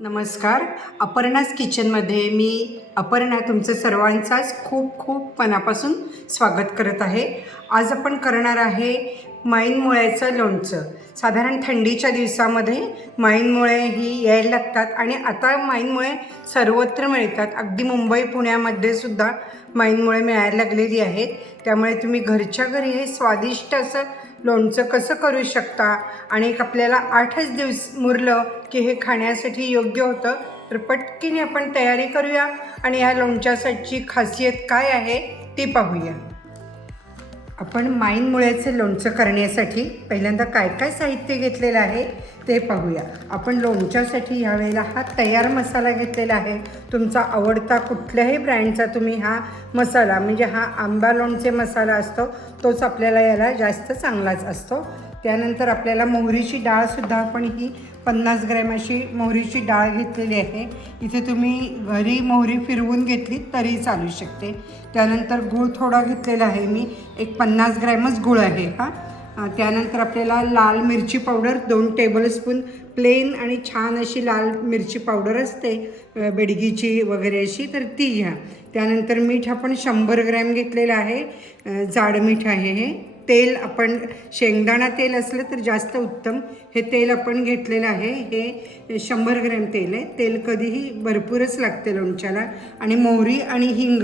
नमस्कार. अपर्णास किचनमध्ये मी अपर्णा तुमचं सर्वांचाच खूप खूप मनापासून स्वागत करत आहे. आज आपण करणार आहे माईनमुळ्याचं लोणचं. साधारण थंडीच्या दिवसामध्ये माईनमुळे ही यायला लागतात आणि आता माईनमुळे सर्वत्र मिळतात. अगदी मुंबई पुण्यामध्ये सुद्धा माईनमुळे मिळायला लागलेली आहेत. त्यामुळे तुम्ही घरच्या घरी हे स्वादिष्ट असं लोणचं कसं करू शकता? आणि एक आपल्याला आठच दिवस मुरलं की हे खाण्यासाठी योग्य होतं तर पटकीने आपण तयारी करूया. आणि या लोणच्यासाठीची खासियत काय आहे ती पाहूया. आपण माईन मुळ्याचे लोणचं करण्यासाठी पहिल्यांदा काय काय साहित्य घेतलेलं आहे ते पाहूया. आपण लोणच्यासाठी ह्यावेळेला हा तयार मसाला घेतलेला आहे. तुमचा आवडता कुठल्याही ब्रँडचा तुम्ही हा मसाला म्हणजे हा आंबा लोणचे मसाला असतो तोच आपल्याला याला जास्त चांगलाच असतो. त्यानंतर आपल्याला मोहरीची डाळसुद्धा आपण ही पन्नास ग्रॅम अशी मोहरीची डाळ घेतलेली आहे. इथे तुम्ही घरी मोहरी फिरवून घेतली तरी चालू शकते. त्यानंतर गूळ थोडा घेतलेला आहे मी. एक पन्नास ग्रॅमच गूळ आहे हा. त्यानंतर आपल्याला लाल मिरची पावडर दोन टेबलस्पून प्लेन आणि छान अशी लाल मिरची पावडर असते. बेडगीची वगैरे अशी तर ती घ्या. त्यानंतर मीठ आपण शंभर ग्रॅम घेतलेलं आहे. जाड मीठ आहे हे. तेल आपण शेंगदाणा तेल असलं तर जास्त उत्तम. हे तेल आपण घेतलेलं आहे. हे शंभर ग्रॅम तेल आहे. तेल कधीही भरपूरच लागते लोणच्याला. आणि मोहरी आणि हिंग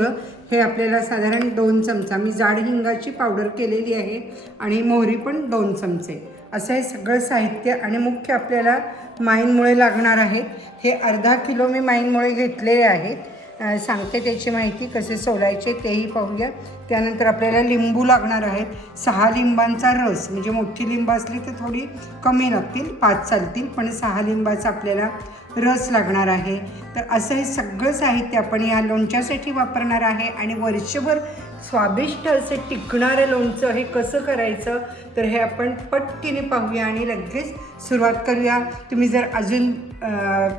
हे आपल्याला साधारण दोन चमचा. मी जाड हिंगाची पावडर केलेली आहे आणि मोहरी पण दोन चमचे. असं हे सगळं साहित्य आणि मुख्य आपल्याला माईनमुळे लागणार आहे. हे अर्धा किलो मी माईनमुळे घेतलेले आहेत. सांगते त्याची माहिती कसे सोलायचे तेही पाहूया. त्यानंतर आपल्याला लिंबू लागणार आहेत. सहा लिंबांचा रस म्हणजे मोठी लिंब असली तर थोडी कमी लागतील पाच चालतील पण सहा लिंबाचा आपल्याला रस लागणार आहे. तर असं हे सगळं साहित्य आपण या लोणच्यासाठी वापरणार आहे आणि वर्षभर स्वादिष्ट असे टिकणारं लोणचं हे कसं करायचं तर हे आपण पटकीने पाहूया आणि लगेच सुरुवात करूया. तुम्ही जर अजून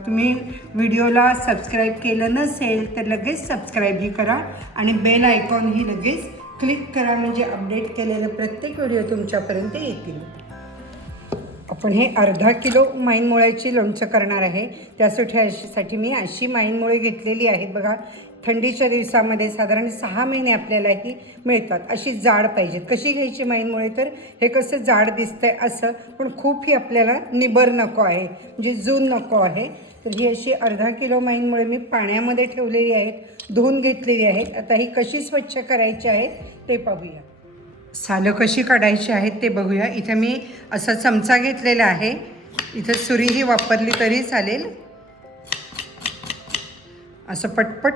तुम्ही व्हिडिओला सबस्क्राईब केलं नसेल तर लगेच सबस्क्राईबही करा आणि बेल आयकॉनही लगेच क्लिक करा. म्हणजे अपडेट केलेले प्रत्येक व्हिडिओ तुमच्यापर्यंत येतील. आपण हे अर्धा किलो माईनमुळ्याची लोणचं करणार आहे. त्यासाठी अशीसाठी मी अशी माईनमुळे घेतलेली आहेत बघा. थंडीच्या दिवसामध्ये साधारण सहा महिने आपल्याला ही मिळतात. अशी जाड पाहिजेत कशी घ्यायची माईनमुळे तर हे कसं जाड दिसतंय असं पण खूप ही आपल्याला निबर नको आहे. म्हणजे जून नको आहे. तर ही अशी अर्धा किलो माईनमुळे मी पाण्यामध्ये ठेवलेली आहेत. धुवून घेतलेली आहेत. आता ही कशी स्वच्छ करायची आहेत ते पाहूया. सालं कशी काढायची आहेत ते बघूया. इथं मी असा चमचा घेतलेला आहे. इथं सुरीही वापरली तरी चालेल. असं पटपट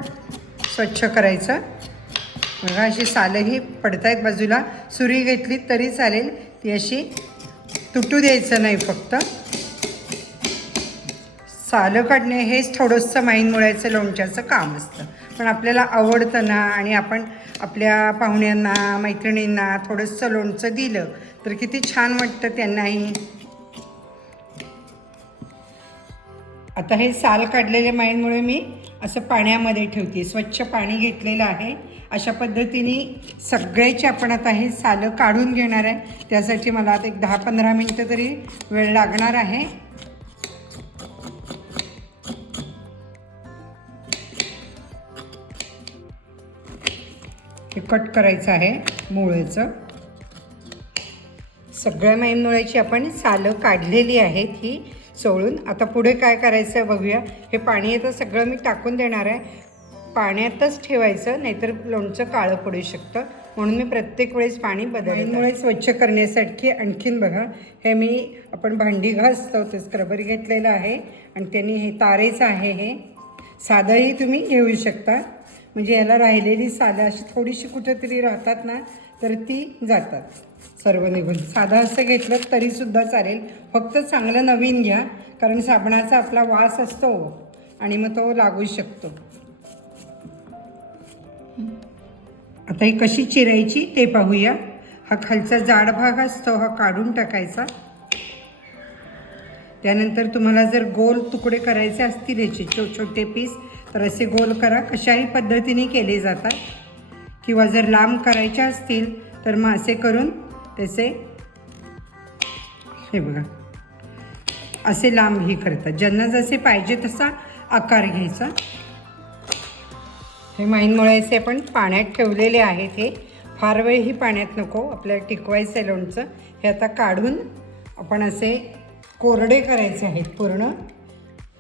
स्वच्छ करायचं. बघा अशी सालंही पडतायत बाजूला. सुरी घेतली तरी चालेल. ती अशी तुटू द्यायचं नाही फक्त. सालं काढणे हेच थोडंसं माईनमुळ्याचं लोणच्याचं काम असतं. पण आपल्याला आवडतं ना आणि आपण आपल्या पाहुण्यांना मैत्रिणींना थोडंसं लोणचं दिलं तर किती छान वाटतं त्यांनाही. आता हे साल काढलेले माईनमुळे मी असं पाण्यामध्ये ठेवते. स्वच्छ पाणी घेतलेलं आहे. अशा पद्धतीने सगळ्याचे आपण आता हे सालं काढून घेणार आहे. त्यासाठी मला आता एक दहा पंधरा मिनटं तरी वेळ लागणार आहे. हे कट करायचं आहे मुळेचं. सगळ्या माईमुळ्याची आपण सालं काढलेली आहेत ही. सोळून आता पुढे काय करायचं बघूया. हे पाणी येतं सगळं मी टाकून देणार आहे. पाण्यातच ठेवायचं नाहीतर लोणचं काळं पडू शकतं. म्हणून मी प्रत्येक वेळेस पाणी बदलमुळे स्वच्छ करण्यासाठी आणखीन बघा हे मी आपण भांडी घासतो ते स्क्रबर घेतलेलं आहे. आणि त्यांनी हे तारेचं आहे हे. साधंही तुम्ही घेऊ शकता. म्हणजे याला राहिलेली साधं अशी थोडीशी कुठंतरी राहतात ना तर ती जातात. सर्व निघून. साधं असं घेतलं तरीसुद्धा चालेल. फक्त चांगलं नवीन घ्या कारण साबणाचा आपला वास असतो हो. आणि मग तो लागू शकतो. आता ही कशी चिरायची ते पाहूया. हा खालचा जाड भाग असतो हा काढून टाकायचा. त्यानंतर तुम्हाला जर गोल तुकडे करायचे असतील याचे छो छोटे पीस तर असे गोल करा. कशाही पद्धतीने केले जातात. किंवा जर लांब करायचे असतील तर मग असे करून त्याचे हे बघा. असे लांब ही करतात. ज्यांना जसे पाहिजे तसा आकार घ्यायचा. हे माईनमुळेचे आपण पाण्यात ठेवलेले आहेत हे. फार वेळही पाण्यात नको आपल्याला टिकवायचं आहे लोणचं. हे आता काढून आपण असे कोरडे करायचे आहेत पूर्ण.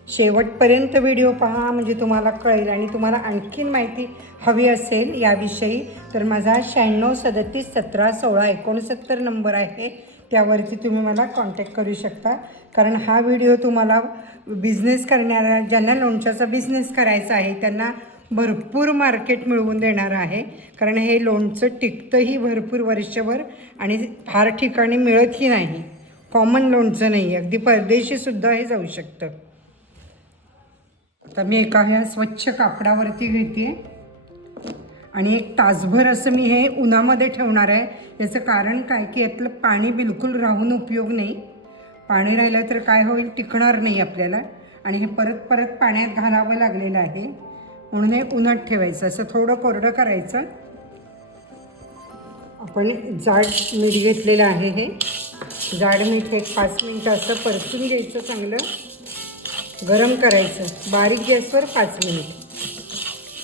शेवटपर्यंत व्हिडिओ पहा म्हणजे तुम्हाला कळेल आणि तुम्हाला आणखीन माहिती हवी असेल याविषयी. तर माझा शहाण्णव सदतीस सतरा सोळा एकोणसत्तर नंबर आहे. त्यावरती तुम्ही मला कॉन्टॅक्ट करू शकता. कारण हा व्हिडिओ तुम्हाला बिझनेस करणाऱ्या ज्यांना लोणच्याचा बिझनेस करायचा आहे त्यांना भरपूर मार्केट मिळवून देणार आहे. कारण हे लोणचं टिकतंही भरपूर वर्षभर आणि फार ठिकाणी मिळतही नाही. कॉमन लोणचं नाही. अगदी परदेशीसुद्धा हे जाऊ शकतं. आता मी एका ह्या स्वच्छ कापडावरती घेते. आणि एक तासभर असं मी हे उन्हामध्ये ठेवणार आहे. याचं कारण काय की यातलं पाणी बिलकुल राहून उपयोग नाही. पाणी राहिलं तर काय होईल? टिकणार नाही आपल्याला. आणि हे परत परत पाण्यात घालावं लागलेलं आहे. म्हणून हे उन्हात ठेवायचं. असं थोडं कोरडं करायचं. आपण जाड मीठ घेतलेलं आहे हे. जाड मीठ एक पाच मिनटं असं परतून घ्यायचं चांगलं. गरम करायचं. बारीक गॅसवर पाच मिनिट.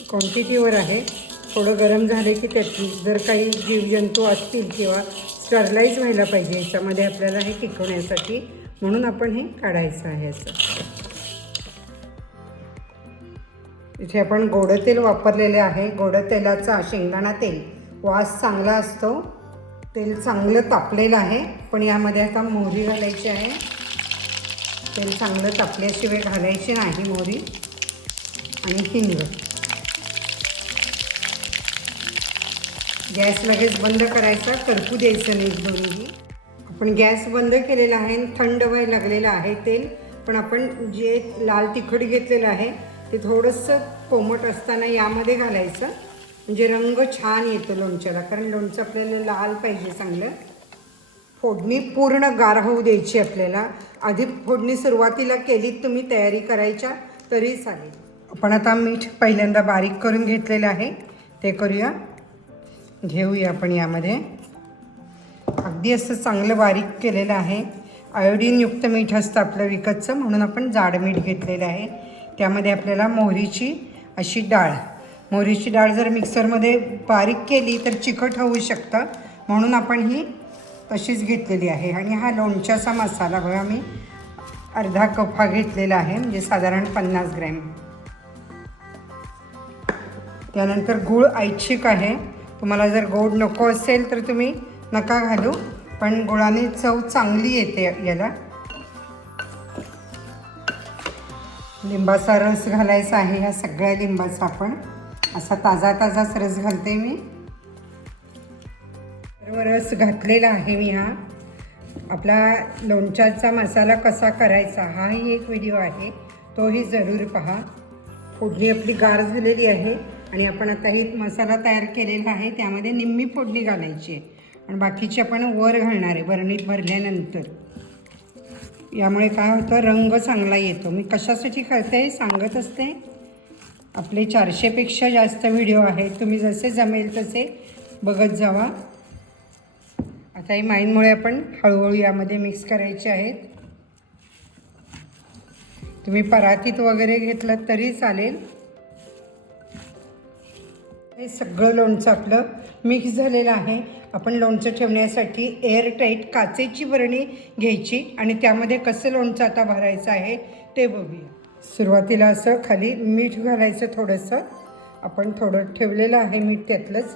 क्वांटिटीवर आहे. थोडं गरम झाले की त्याची जर काही जीवजंतू असतील किंवा स्टरलाईज व्हायला पाहिजे याच्यामध्ये आपल्याला हे टिकवण्यासाठी म्हणून आपण हे काढायचं आहे असं. इथे आपण गोडं तेल वापरलेले आहे. गोडं तेलाचा शेंगदाणा तेल वास चांगला असतो. तेल चांगलं तापलेलं आहे पण यामध्ये आता मोहरी घालायची आहे. तेल चांगलं तापल्याशिवाय घालायची नाही मोहरी. आणि हिंग. गॅस लगेच बंद करायचा करपू द्यायचं नाही दोन्ही. आपण गॅस बंद केलेला आहे आणि थंड व्हायला लागलेलं आहे तेल पण आपण जे लाल तिखट घेतलेलं आहे ते थोडंसं कोमट असताना यामध्ये घालायचं. म्हणजे रंग छान येतो लोणच्याला कारण लोणचं आपल्याला लाल पाहिजे चांगलं. फोडणी पूर्ण गार होऊ द्यायची आपल्याला. आधी फोडणी सुरुवातीला केलीत तुम्ही तयारी करायच्या तरी चालेल. आपण आता मीठ पहिल्यांदा बारीक करून घेतलेलं आहे ते करूया. घेऊया आपण यामध्ये. अगदी असं चांगलं बारीक केलेलं आहे. आयोडीनयुक्त मीठ असतं आपलं विकतचं म्हणून आपण जाड मीठ घेतलेलं आहे. त्यामध्ये आपल्याला मोहरीची अशी डाळ. मोहरीची डाळ जर मिक्सरमध्ये बारीक केली तर चिकट होऊ शकतं. म्हणून आपण ही तशीच घेतलेली आहे. आणि हा लोणच्याचा मसाला बघा मी अर्धा कप हा घेतलेला आहे म्हणजे साधारण पन्नास ग्रॅम. त्यानंतर गूळ ऐच्छिक आहे. तुम्हाला जर गोड नको असेल तर तुम्ही नका घालू पण गुळाने चव चांगली येते याला. लिंबाचा रस घालायचा आहे ह्या सगळ्या लिंबाचा आपण. असा ताजा ताजाच रस घालते मी. सर्व रस घातलेला आहे मी हा. आपला लोणच्याचा मसाला कसा करायचा हाही एक व्हिडिओ आहे. तोही जरूर पहा. फोडणी आपली गार झालेली आहे. आणि आपण आता हे मसाला तयार केलेला आहे त्यामध्ये निम्मी फोडणी घालायची आहे. आणि बाकीची आपण वर घालणार आहे बरणीत भरल्यानंतर. यामुळे काय होतं रंग चांगला येतो. मी कशासाठी करते सांगत असते. आपले चारशेपेक्षा जास्त व्हिडिओ आहेत. तुम्ही जसे जमेल तसे बघत जावा. आता ही माईनमुळे आपण हळूहळू यामध्ये मिक्स करायचे आहेत. तुम्ही परातीत वगैरे घेतलं तरी चालेल. हे सगळं लोणचं आपलं मिक्स झालेलं आहे. आपण लोणचं ठेवण्यासाठी एअरटाईट काचेची बरणी घ्यायची आणि त्यामध्ये कसं लोणचं आता भरायचं आहे ते बघूया. सुरुवातीला असं खाली मीठ घालायचं थोडंसं. आपण थोडं ठेवलेलं आहे मीठ त्यातलंच.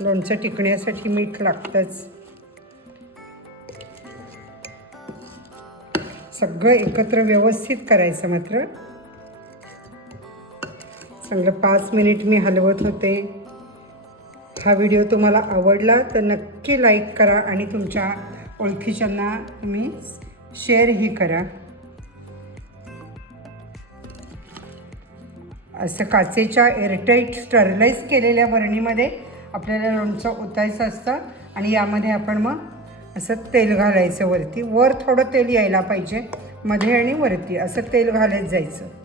लोणचं टिकण्यासाठी मीठ लागतंच. सगळं एकत्र व्यवस्थित करायचं मात्र. चांगलं पाच मिनिट मी हलवत होते. हा व्हिडिओ तुम्हाला आवडला तर नक्की लाईक करा आणि तुमच्या ओळखीच्यांना तुम्ही शेअरही करा. असं काचेच्या एअरटाईट स्टरलाईज केलेल्या बरणीमध्ये आपल्याला लोणचं ओतायचं असतं आणि यामध्ये आपण मग असं तेल घालायचं वरती. वर थोडं तेल यायला पाहिजे मध्ये आणि वरती असं तेल घालत जायचं.